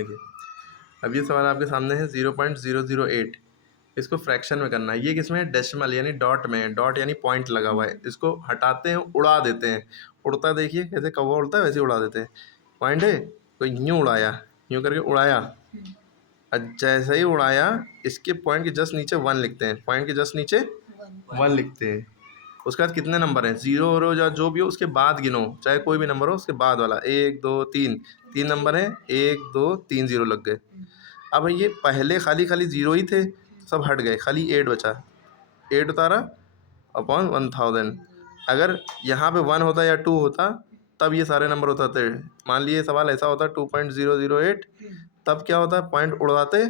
देखिए अब ये सवाल आपके सामने है 0.008, इसको फ्रैक्शन में करना है। ये किस में है? डेसिमल यानी डॉट में है। डॉट यानी पॉइंट लगा हुआ है। इसको हटाते हैं, उड़ा देते हैं। उड़ता देखिए कैसे कौवा उड़ता है, वैसे उड़ा देते हैं। पॉइंट है तो यूँ उड़ाया, यूँ करके उड़ाया, और जैसे ही उड़ाया इसके पॉइंट के जस्ट नीचे 1 लिखते हैं। पॉइंट के जस्ट नीचे 1 लिखते हैं। उसके बाद कितने नंबर हैं? 0 हो या जो भी हो उसके बाद गिनो, चाहे कोई भी नंबर हो उसके बाद वाला। 1 2 3, 3 नंबर हैं। 1 2 3 0 लग गए। अब ये पहले खाली खाली 0 ही थे, सब हट गए, खाली 8 बचा। 8 उतारा अपॉन 1000। अगर यहाँ पे 1 होता या 2 होता तब ये सारे नंबर उतरते। मान लिए सवाल ऐसा होता 2.008, तब क्या होता? पॉइंट उड़ाते,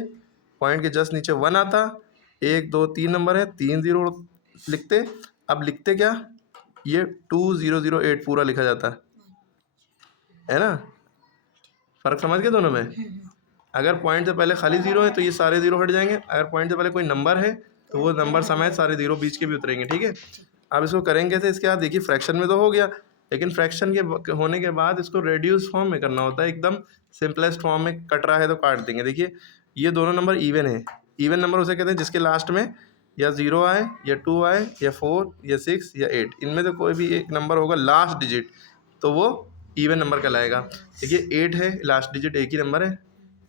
पॉइंट के जस्ट नीचे 1 आता। 1 2 3 नंबर है, 3 0 लिखते। अब लिखते क्या? ये 2008 पूरा लिखा जाता है ना। फ़र्क समझ गए दोनों में? अगर पॉइंट से पहले खाली 0 है तो ये सारे 0 हट जाएंगे। अगर पॉइंट से पहले कोई नंबर है तो वो नंबर समेत सारे 0 बीच के भी उतरेंगे। ठीक है, अब इसको करेंगे कैसे? इसके बाद देखिए फ्रैक्शन में तो हो गया, लेकिन फ्रैक्शन के होने के बाद इसको रेड्यूस फॉर्म में करना होता है। एकदम सिंपलेस्ट फॉर्म में कट रहा है तो काट देंगे। देखिए ये दोनों नंबर इवन है। इवन नंबर उसे कहते हैं जिसके लास्ट में या 0 आए या 2 आए या 4 या 6 या 8, इनमें से कोई भी एक नंबर होगा लास्ट डिजिट, तो वो इवन नंबर कहलाएगा। देखिए 8 है, लास्ट डिजिट एक ही नंबर है,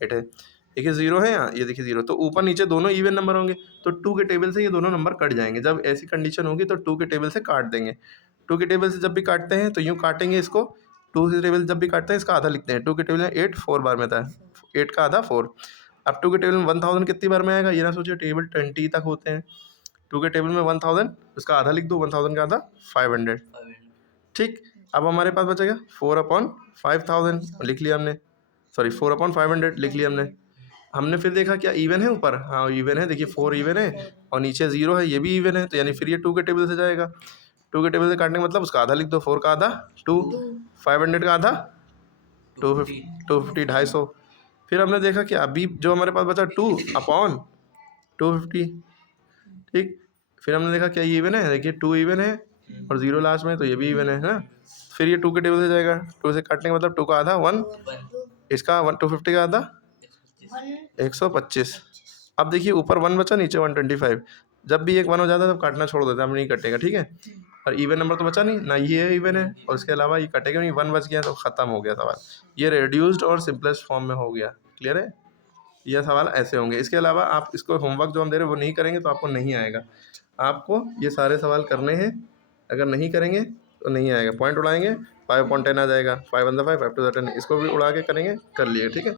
8 है। देखिए 0 है यहाँ, ये देखिए 0, तो ऊपर नीचे दोनों इवन नंबर होंगे, तो 2 के टेबल से ये दोनों नंबर कट जाएंगे। जब ऐसी कंडीशन होगी तो 2 के टेबल से काट देंगे। 2 के टेबल से जब भी काटते हैं तो यूँ काटेंगे इसको। 2 के टेबल जब भी काटते हैं इसका आधा लिखते हैं। 2 के टेबल में 8 4 बार में था, 8 का आधा 4। अब 2 के टेबल में 1000 कितनी बार में आएगा? ये ना सोचिए, टेबल 20 तक होते हैं। 2 के टेबल में 1000, उसका आधा लिख दो, 1000 का आधा 500। ठीक, अब हमारे पास बचेगा 4/5000 लिख लिया हमने, सॉरी 4/500 लिख लिया हमने फिर देखा क्या इवन है ऊपर? हाँ इवन है। देखिए 4 इवन है और नीचे 0 है, ये भी इवन है, तो यानी फिर ये 2 के टेबल से जाएगा। 2 के टेबल से काटने का मतलब उसका आधा लिख दो, 4 का आधा 2, 500 का आधा 250, 250 फिर हमने देखा कि अभी जो हमारे पास बचा 2/250। ठीक, फिर हमने देखा क्या ये इवन है? देखिए 2 इवन है और 0 लास्ट में, तो ये भी इवन है ना। फिर ये 2 के टेबल से जाएगा। 2 से काटने का मतलब 2 का आधा 1, इसका 250 का आधा 125। अब देखिए ऊपर 1 बचा, नीचे 125। जब भी एक 1 हो जाता है तब काटना छोड़ देता है, हम नहीं कटेगा। ठीक है, और इवन नंबर तो बचा नहीं ना, ये इवन है और इसके अलावा ये कटेगा नहीं। 1 बच गया तो ख़त्म हो गया सवाल। ये रिड्यूस्ड और सिंपलेस्ट फॉर्म में हो गया। क्लियर है? यह सवाल ऐसे होंगे। इसके अलावा आप इसको होमवर्क जो हम दे रहे हैं वो नहीं करेंगे तो आपको नहीं आएगा। आपको ये सारे सवाल करने हैं, अगर नहीं करेंगे तो नहीं आएगा। पॉइंट उड़ाएंगे 5/10 आ जाएगा। 5 1 5, 5 2 10, इसको भी उड़ा के करेंगे, कर लिए। ठीक है।